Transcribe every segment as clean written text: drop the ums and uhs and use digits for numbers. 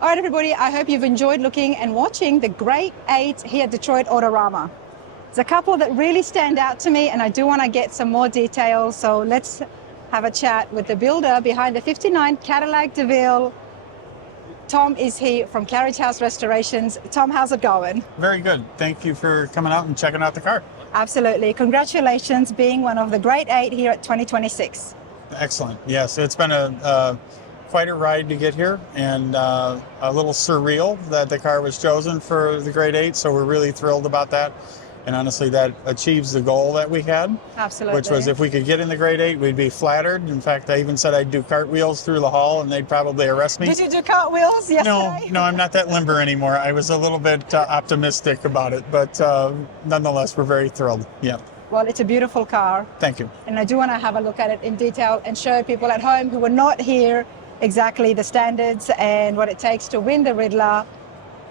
All right, everybody, I hope you've enjoyed looking and watching the Great 8 here at Detroit Autorama. There's a couple that really stand out to me, and I do want to get some more details, so let's have a chat with the builder behind the 59 Cadillac DeVille. Tom is here from Carriage House Restorations. Tom, how's it going? Very good. Thank you for coming out and checking out the car. Absolutely. Congratulations being one of the Great 8 here at 2026. Excellent. Yes, it's been quite a ride to get here, and a little surreal that the car was chosen for the Great 8, so we're really thrilled about that. And honestly, that achieves the goal that we had. Absolutely. Which was if we could get in the Great 8, we'd be flattered. In fact, I even said I'd do cartwheels through the hall, and they'd probably arrest me. Did you do cartwheels yesterday? No, I'm not that limber anymore. I was a little bit optimistic about it, but nonetheless, we're very thrilled. Yeah. Well, it's a beautiful car. Thank you. And I do want to have a look at it in detail and show people at home who were not here exactly the standards and what it takes to win the Ridler.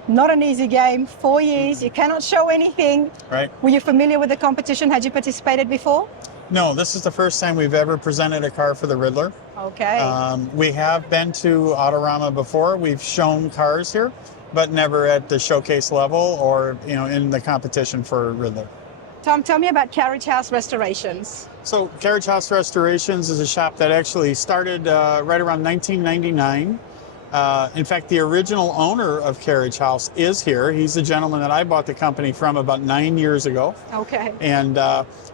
Not an easy game, 4 years, you cannot show anything. Right. Were you familiar with the competition? Had you participated before? No, this is the first time we've ever presented a car for the Ridler. Okay. We have been to Autorama before. We've shown cars here, but never at the showcase level or in the competition for Ridler. Tom, tell me about Carriage House Restorations. So Carriage House Restorations is a shop that actually started right around 1999. In fact, the original owner of Carriage House is here. He's the gentleman that I bought the company from about 9 years ago. Okay. And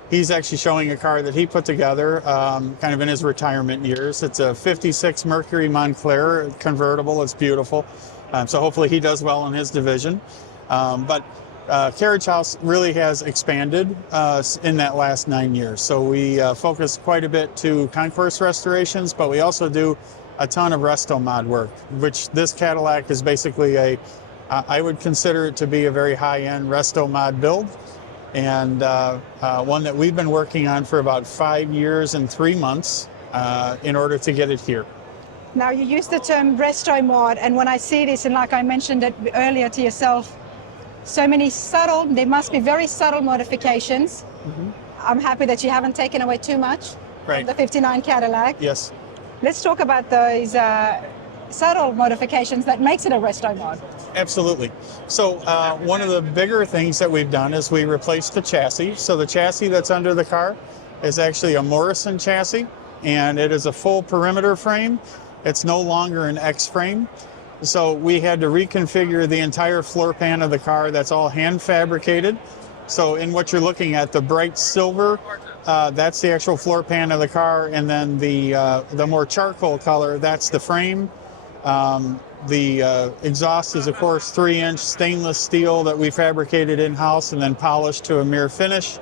he's actually showing a car that he put together kind of in his retirement years. It's a 56 Mercury Montclair convertible. It's beautiful. So hopefully he does well in his division. But Carriage House really has expanded in that last 9 years. So we focus quite a bit to concourse restorations, but we also do a ton of resto mod work, which this Cadillac is basically I would consider it to be a very high-end resto mod build, and one that we've been working on for about 5 years and 3 months in order to get it here. Now, you use the term resto mod, and when I see this, and like I mentioned it earlier to yourself, so many subtle, there must be very subtle modifications. Mm-hmm. I'm happy that you haven't taken away too much from the 59 Cadillac. Yes. Let's talk about those subtle modifications that makes it a resto mod. Absolutely. So one of the bigger things that we've done is we replaced the chassis. So the chassis that's under the car is actually a Morrison chassis, and it is a full perimeter frame. It's no longer an X frame. So we had to reconfigure the entire floor pan of the car. That's all hand fabricated. So in what you're looking at, the bright silver, that's the actual floor pan of the car, and then the more charcoal color, that's the frame. The exhaust is, of course, 3-inch stainless steel that we fabricated in-house and then polished to a mere finish.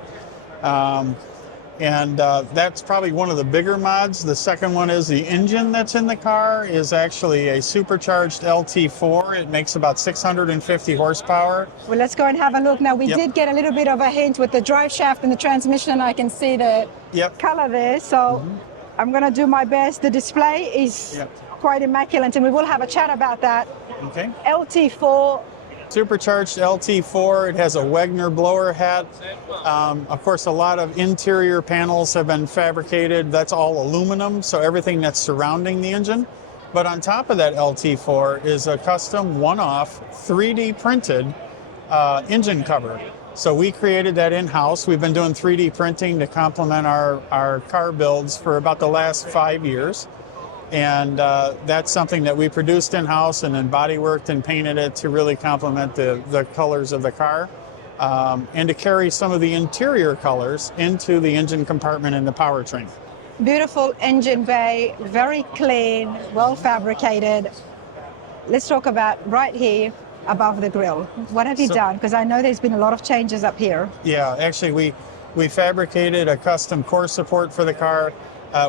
That's probably one of the bigger mods. The second one is the engine that's in the car is actually a supercharged LT4. It makes about 650 horsepower. Well, let's go and have a look. Now, we did get a little bit of a hint with the drive shaft and the transmission. I can see the color there. So I'm going to do my best. The display is quite immaculate, and we will have a chat about that. Okay. LT4. Supercharged LT4. It has a Wegner blower hat. Of course, a lot of interior panels have been fabricated. That's all aluminum, so everything that's surrounding the engine. But on top of that LT4 is a custom one-off 3D printed engine cover. So we created that in-house. We've been doing 3D printing to complement our car builds for about the last 5 years. And that's something that we produced in-house and then bodyworked and painted it to really complement the colors of the car and to carry some of the interior colors into the engine compartment and the powertrain. Beautiful engine bay, very clean, well fabricated. Let's talk about right here above the grille. What have you done? Because I know there's been a lot of changes up here. Yeah, actually we fabricated a custom core support for the car.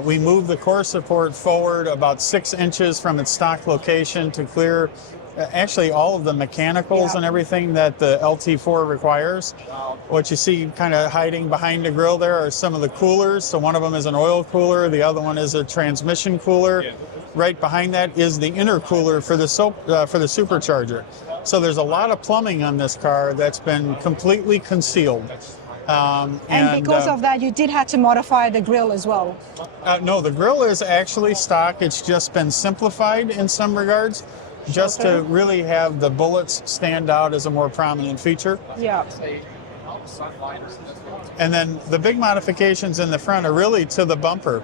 We moved the core support forward about 6 inches from its stock location to clear actually all of the mechanicals and everything that the LT4 requires. What you see kind of hiding behind the grille there are some of the coolers. So one of them is an oil cooler, the other one is a transmission cooler. Right behind that is the intercooler for the supercharger. So there's a lot of plumbing on this car that's been completely concealed. And because of that, you did have to modify the grille as well? No, the grille is actually stock. It's just been simplified in some regards. just to really have the bullets stand out as a more prominent feature. Yeah. And then the big modifications in the front are really to the bumper.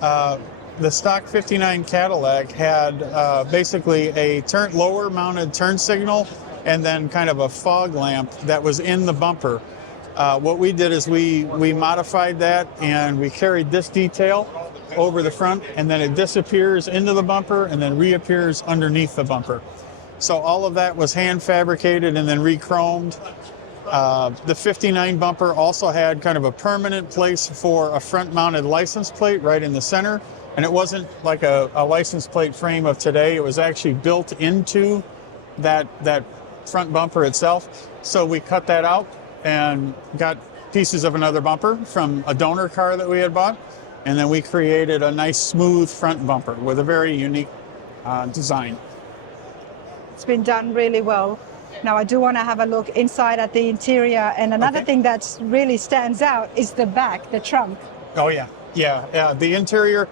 The stock 59 Cadillac had basically a lower mounted turn signal and then kind of a fog lamp that was in the bumper. What we did is we modified that and we carried this detail over the front, and then it disappears into the bumper and then reappears underneath the bumper. So all of that was hand fabricated and then re-chromed. The 59 bumper also had kind of a permanent place for a front mounted license plate right in the center. And it wasn't like a license plate frame of today. It was actually built into that front bumper itself. So we cut that out and got pieces of another bumper from a donor car that we had bought. And then we created a nice smooth front bumper with a very unique design. It's been done really well. Now I do want to have a look inside at the interior, and another thing that really stands out is the back, the trunk. Oh yeah. The interior,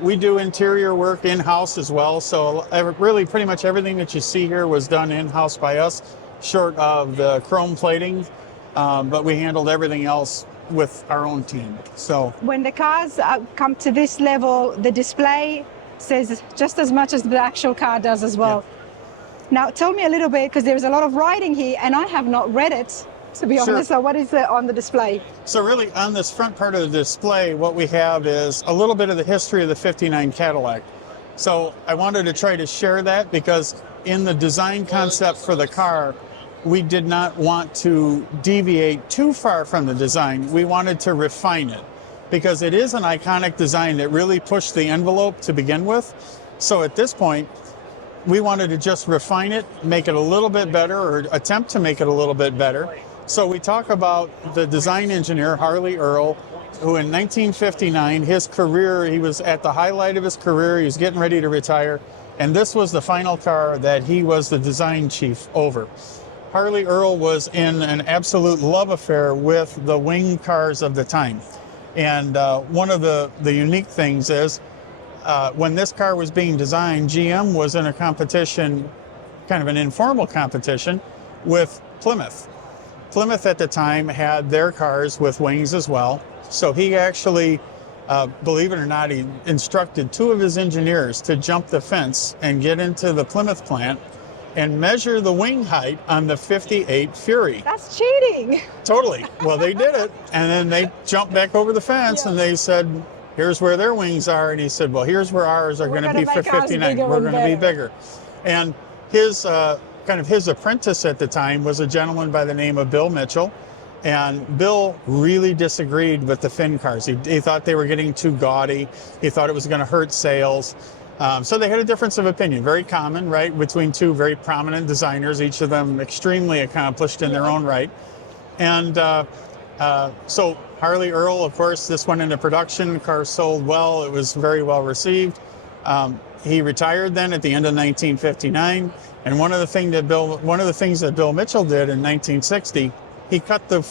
we do interior work in-house as well. So really pretty much everything that you see here was done in-house by us, short of the chrome plating, but we handled everything else with our own team. So when the cars come to this level, the display says just as much as the actual car does as well. Yeah. Now tell me a little bit, because there's a lot of writing here and I have not read it, to be honest. So what is on the display? So really on this front part of the display, what we have is a little bit of the history of the 59 Cadillac. So I wanted to try to share that because in the design concept for the car, we did not want to deviate too far from the design. We wanted to refine it because it is an iconic design that really pushed the envelope to begin with. So at this point, we wanted to just refine it, make it a little bit better, or attempt to make it a little bit better. So we talk about the design engineer, Harley Earl, who in 1959, his career, he was at the highlight of his career, he was getting ready to retire, and this was the final car that he was the design chief over. Harley Earl was in an absolute love affair with the wing cars of the time. And one of the unique things is, when this car was being designed, GM was in a competition, kind of an informal competition, with Plymouth. Plymouth at the time had their cars with wings as well. So he actually, believe it or not, he instructed two of his engineers to jump the fence and get into the Plymouth plant and measure the wing height on the 58 Fury. That's cheating. Totally. Well, they did it. And then they jumped back over the fence and they said, here's where their wings are. And he said, well, here's where ours are going to be for 59. We're going to be bigger. And his his apprentice at the time was a gentleman by the name of Bill Mitchell. And Bill really disagreed with the fin cars. He thought they were getting too gaudy. He thought it was going to hurt sales. So they had a difference of opinion, very common, right, between two very prominent designers, each of them extremely accomplished in their own right. And so Harley Earl, of course, this went into production. The car sold well. It was very well received. He retired then at the end of 1959. And one of the things that Bill Mitchell did in 1960, he cut the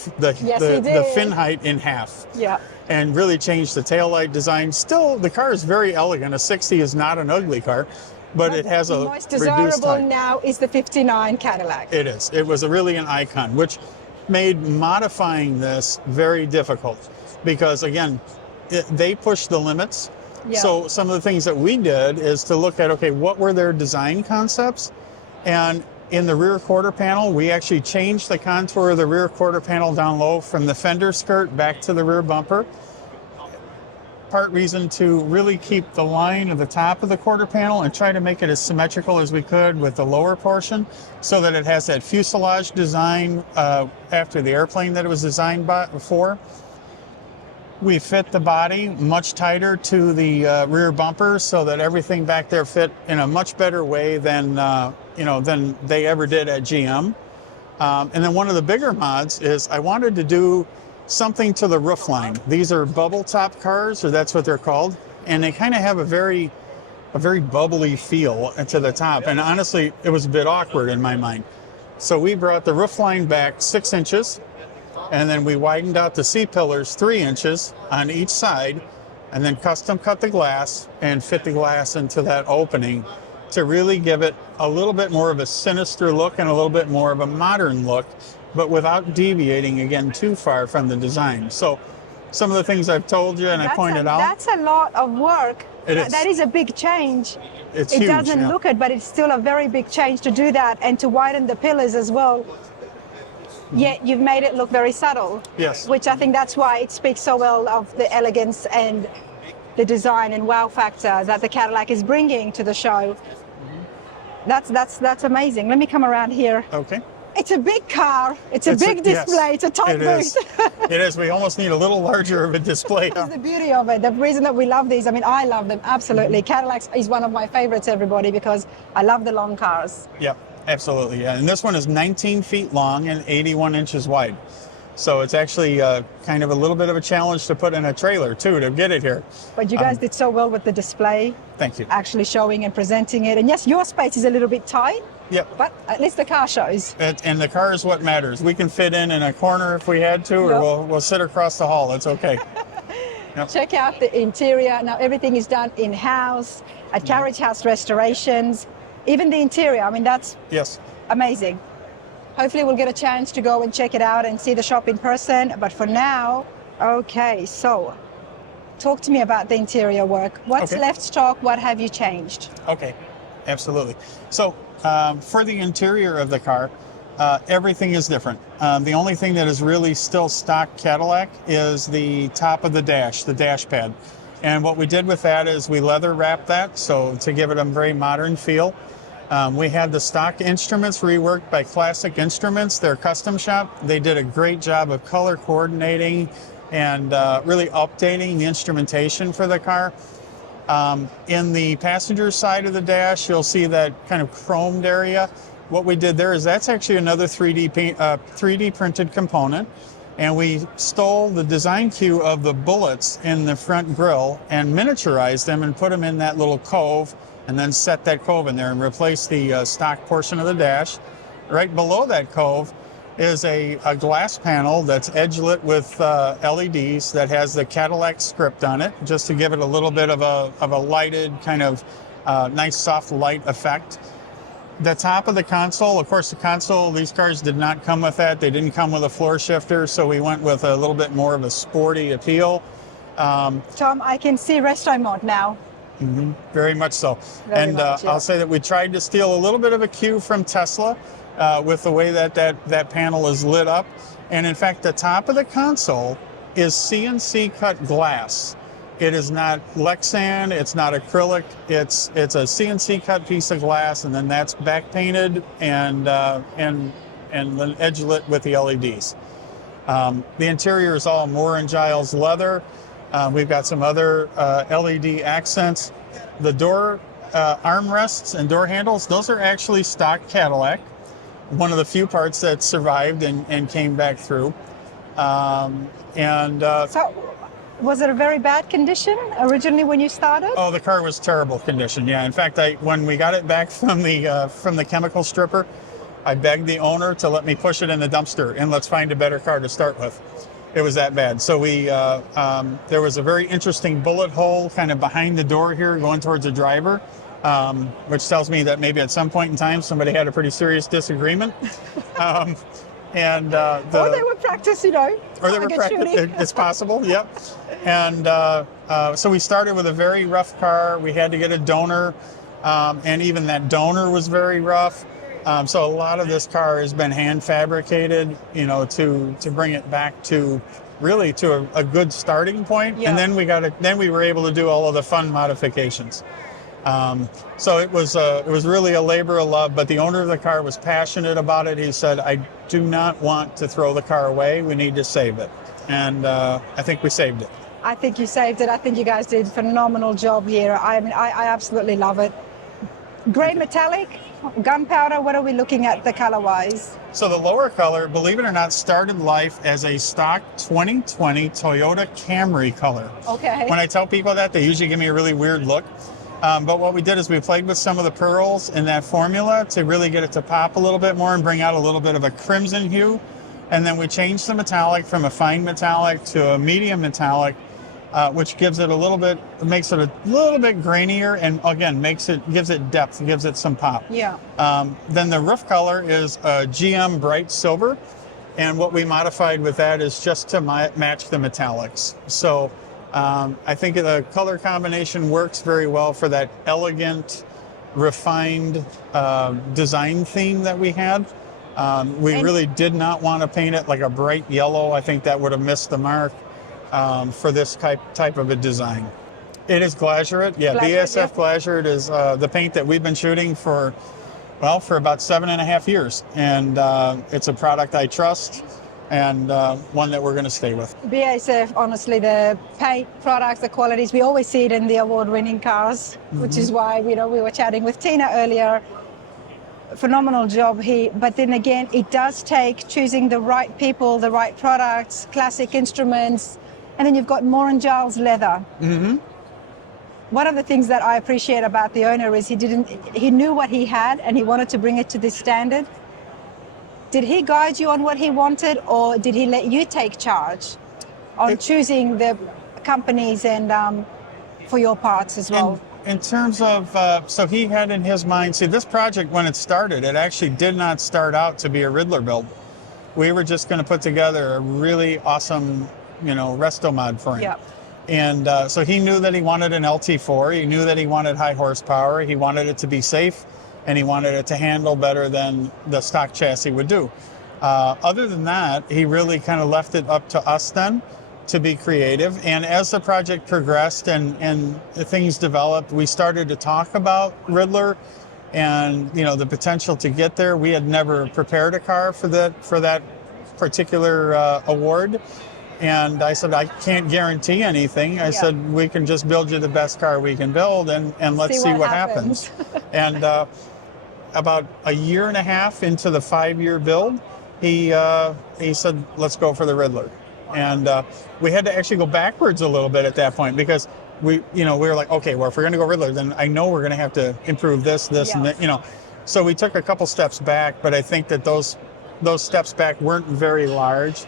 fin height in half. Yeah. And really changed the taillight design. Still, the car is very elegant. A 60 is not an ugly car, but it has a most reduced desirable height. now is the 59 Cadillac. It is. It was really an icon, which made modifying this very difficult because, again, they pushed the limits. Yeah. So some of the things that we did is to look at, okay, what were their design concepts? And in the rear quarter panel, we actually changed the contour of the rear quarter panel down low from the fender skirt back to the rear bumper. Part reason to really keep the line of the top of the quarter panel and try to make it as symmetrical as we could with the lower portion so that it has that fuselage design after the airplane that it was designed for. We fit the body much tighter to the rear bumper so that everything back there fit in a much better way than than they ever did at GM. And then one of the bigger mods is I wanted to do something to the roof line. These are bubble top cars, or that's what they're called, and they kind of have a very bubbly feel to the top. And honestly, it was a bit awkward in my mind. So we brought the roof line back 6 inches. And then we widened out the C-pillars 3 inches on each side, and then custom cut the glass and fit the glass into that opening. to really give it a little bit more of a sinister look and a little bit more of a modern look, but without deviating again too far from the design. So some of the things I've told you and I pointed out. That's a lot of work. It is. That is a big change. It's it huge, doesn't look it, but it's still a very big change to do that and to widen the pillars as well. Yet you've made it look very subtle. Yes. Which I think that's why it speaks so well of the elegance and the design and wow factor that the Cadillac is bringing to the show. That's amazing. Let me come around here. Okay. It's a big car. It's a big display. Yes, it's a tight booth. It is. We almost need a little larger of a display. That's the beauty of it. The reason that we love these, I mean, I love them, absolutely. Cadillac is one of my favorites, everybody, because I love the long cars. Yep, absolutely. Yeah. And this one is 19 feet long and 81 inches wide. So it's actually kind of a little bit of a challenge to put in a trailer, too, to get it here. But you guys did so well with the display. Thank you. Actually showing and presenting it. And yes, your space is a little bit tight. Yep. But at least the car shows. And the car is what matters. We can fit in a corner if we had to, or we'll sit across the hall. It's okay. Yep. Check out the interior. Now everything is done in-house at Carriage House Restorations. Even the interior, I mean, that's amazing. Hopefully we'll get a chance to go and check it out and see the shop in person. But for now, okay, so talk to me about the interior work. What's left stock? What have you changed? Okay, absolutely. So for the interior of the car, everything is different. The only thing that is really still stock Cadillac is the top of the dash pad. And what we did with that is we leather wrapped that, so to give it a very modern feel. We had the stock instruments reworked by Classic Instruments, their custom shop. They did a great job of color coordinating and really updating the instrumentation for the car. In the passenger side of the dash, you'll see that kind of chromed area. What we did there is that's actually another 3D printed component. And we stole the design cue of the bullets in the front grille and miniaturized them and put them in that little cove, and then set that cove in there and replace the stock portion of the dash. Right below that cove is a glass panel that's edge lit with LEDs that has the Cadillac script on it, just to give it a little bit of a lighted kind of nice soft light effect. The top of the console, of course, the console, these cars did not come with that. They didn't come with a floor shifter, so we went with a little bit more of a sporty appeal. Tom, I can see resto mode now. Mm-hmm. Very much so. Very much, yeah. I'll say that we tried to steal a little bit of a cue from Tesla with the way that panel is lit up. And in fact, the top of the console is CNC cut glass. It is not Lexan, it's not acrylic, it's a CNC cut piece of glass, and then that's back painted and then edge lit with the LEDs. The interior is all Moore and Giles leather. We've got some other LED accents. The door armrests and door handles, those are actually stock Cadillac. One of the few parts that survived and came back through. So was it a very bad condition originally when you started? Oh, the car was terrible condition, yeah. In fact, when we got it back from the chemical stripper, I begged the owner to let me push it in the dumpster and let's find a better car to start with. It was that bad. So there was a very interesting bullet hole kind of behind the door here going towards the driver, which tells me that maybe at some point in time somebody had a pretty serious disagreement. Or they were practicing, Or they were practicing. It's possible, yep. And so we started with a very rough car. We had to get a donor, and even that donor was very rough. So a lot of this car has been hand fabricated, to bring it back to really to a good starting point. Yeah. And then we were able to do all of the fun modifications. So it was really a labor of love, but the owner of the car was passionate about it. He said, I do not want to throw the car away. We need to save it. And I think we saved it. I think you saved it. I think you guys did a phenomenal job here. I mean, I absolutely love it. Gray metallic, gunpowder, what are we looking at the color-wise? So the lower color, believe it or not, started life as a stock 2020 Toyota Camry color. Okay. When I tell people that, they usually give me a really weird look. But what we did is we played with some of the pearls in that formula to really get it to pop a little bit more and bring out a little bit of a crimson hue. And then we changed the metallic from a fine metallic to a medium metallic. which gives it a little bit, makes it a little bit grainier, and again, gives it depth, gives it some pop. Yeah. Then the roof color is a GM bright silver, and what we modified with that is just to match the metallics. So I think the color combination works very well for that elegant, refined design theme that we had. We really did not want to paint it like a bright yellow. I think that would have missed the mark for this type of a design. It is glazurate. Yeah, BASF glazurate is the paint that we've been shooting for about 7.5 years. And it's a product I trust and one that we're going to stay with. BASF, honestly, the paint products, the qualities, we always see it in the award-winning cars, which is why, we were chatting with Tina earlier. Phenomenal job here, but then again, it does take choosing the right people, the right products, classic instruments, and then you've got Moore & Giles leather. One of the things that I appreciate about the owner is he knew what he had and he wanted to bring it to this standard. Did he guide you on what he wanted, or did he let you take charge on choosing the companies and for your parts as well? In terms of, so he had in his mind, see, this project, when it started, it actually did not start out to be a Ridler build. We were just going to put together a really awesome, resto mod for him. Yep. And so he knew that he wanted an LT4. He knew that he wanted high horsepower. He wanted it to be safe, and he wanted it to handle better than the stock chassis would do. Other than that, he really kind of left it up to us then to be creative. And as the project progressed and things developed, we started to talk about Ridler and the potential to get there. We had never prepared a car for that particular award. And I said, I can't guarantee anything. I said, we can just build you the best car we can build and let's see what happens. And about 1.5 years into the 5-year build, he said, let's go for the Ridler. And we had to actually go backwards a little bit at that point because we were like, okay, well, if we're going to go Ridler, then I know we're going to have to improve this, and that, So we took a couple steps back, but I think that those steps back weren't very large,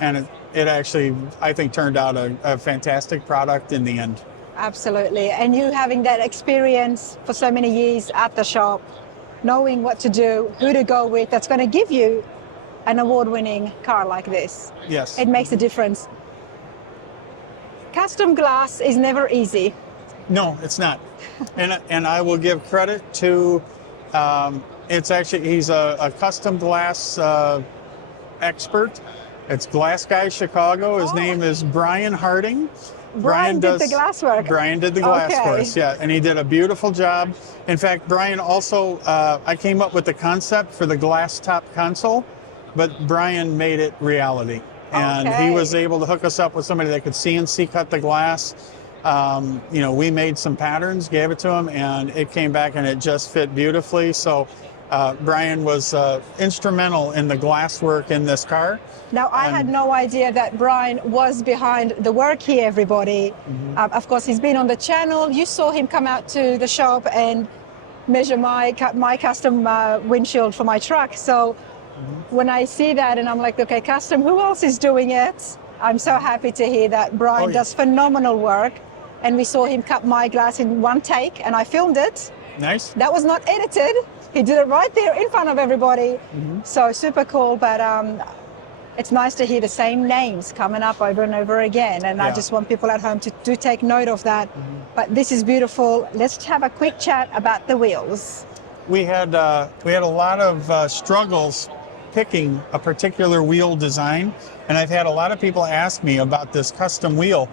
and it actually, I think, turned out a fantastic product in the end. Absolutely. And you having that experience for so many years at the shop, knowing what to do, who to go with, that's going to give you an award-winning car like this. Yes. It makes a difference. Custom glass is never easy. No, it's not. And I will give credit to, he's a custom glass expert. It's Glass Guy Chicago. His name is Brian Harding. Brian did the glass work. Brian did the glass for us, yeah. And he did a beautiful job. In fact, Brian also, I came up with the concept for the glass top console, but Brian made it reality. And he was able to hook us up with somebody that could CNC cut the glass. We made some patterns, gave it to him, and it came back and it just fit beautifully. So Brian was instrumental in the glass work in this car. Now, I had no idea that Brian was behind the work here, everybody. Of course, he's been on the channel. You saw him come out to the shop and measure my custom windshield for my truck. So when I see that and I'm like, okay, custom, who else is doing it? I'm so happy to hear that Brian does phenomenal work. And we saw him cut my glass in one take, and I filmed it. Nice. That was not edited. He did it right there in front of everybody. So super cool, but it's nice to hear the same names coming up over and over again. And I just want people at home to do take note of that. But this is beautiful. Let's have a quick chat about the wheels. We had a lot of struggles picking a particular wheel design, and I've had a lot of people ask me about this custom wheel.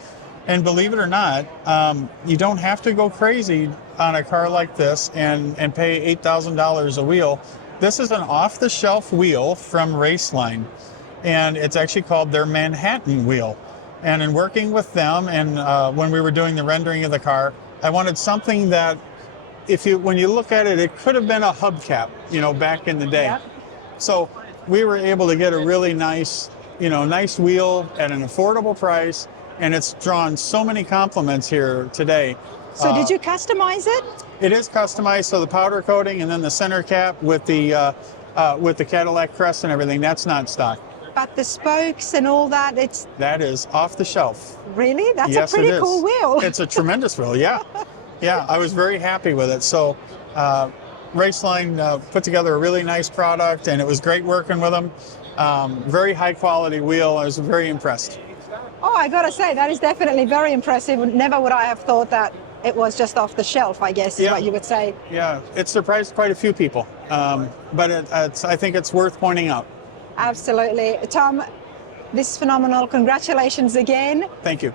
And believe it or not, you don't have to go crazy on a car like this and pay $8,000 a wheel. This is an off-the-shelf wheel from Raceline, and it's actually called their Manhattan wheel. And in working with them, and when we were doing the rendering of the car, I wanted something that, when you look at it, it could have been a hubcap, back in the day. Yep. So we were able to get a really nice wheel at an affordable price, and it's drawn so many compliments here today. So did you customize it? It is customized, so the powder coating and then the center cap with the Cadillac crest and everything, that's not stock. But the spokes and all that, it's That is off the shelf. really, that's Yes, a pretty it is. cool wheel. It's a tremendous wheel, yeah. Yeah, I was very happy with it. So Raceline put together a really nice product, and it was great working with them. Very high quality wheel. I was very impressed. Oh, I gotta say, that is definitely very impressive. Never would I have thought that it was just off the shelf, I guess, is Yeah. what you would say. Yeah, it surprised quite a few people, but I think it's worth pointing out. Absolutely. Tom, this is phenomenal. Congratulations again. Thank you.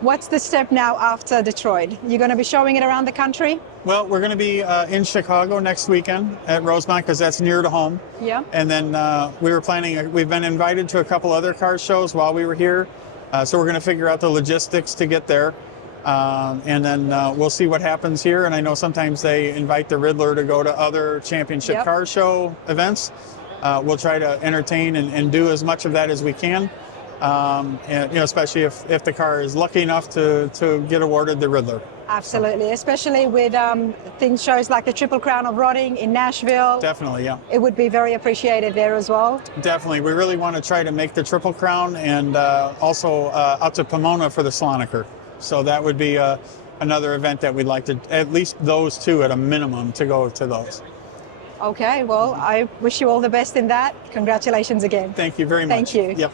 What's the step now after Detroit? You're going to be showing it around the country? Well, we're going to be in Chicago next weekend at Rosemont because that's near to home. Yeah. And then we've been invited to a couple other car shows while we were here. So we're going to figure out the logistics to get there. And then we'll see what happens here. And I know sometimes they invite the Ridler to go to other championship Yep. car show events. We'll try to entertain and do as much of that as we can. And, especially if the car is lucky enough to get awarded the Ridler. Absolutely, especially with shows like the Triple Crown of Rotting in Nashville. Definitely, yeah. It would be very appreciated there as well. Definitely. We really want to try to make the Triple Crown and also out to Pomona for the Sloniker. So that would be another event that we'd like to, at least those two at a minimum, to go to those. Okay, well, I wish you all the best in that. Congratulations again. Thank you very much. Thank you. Yep.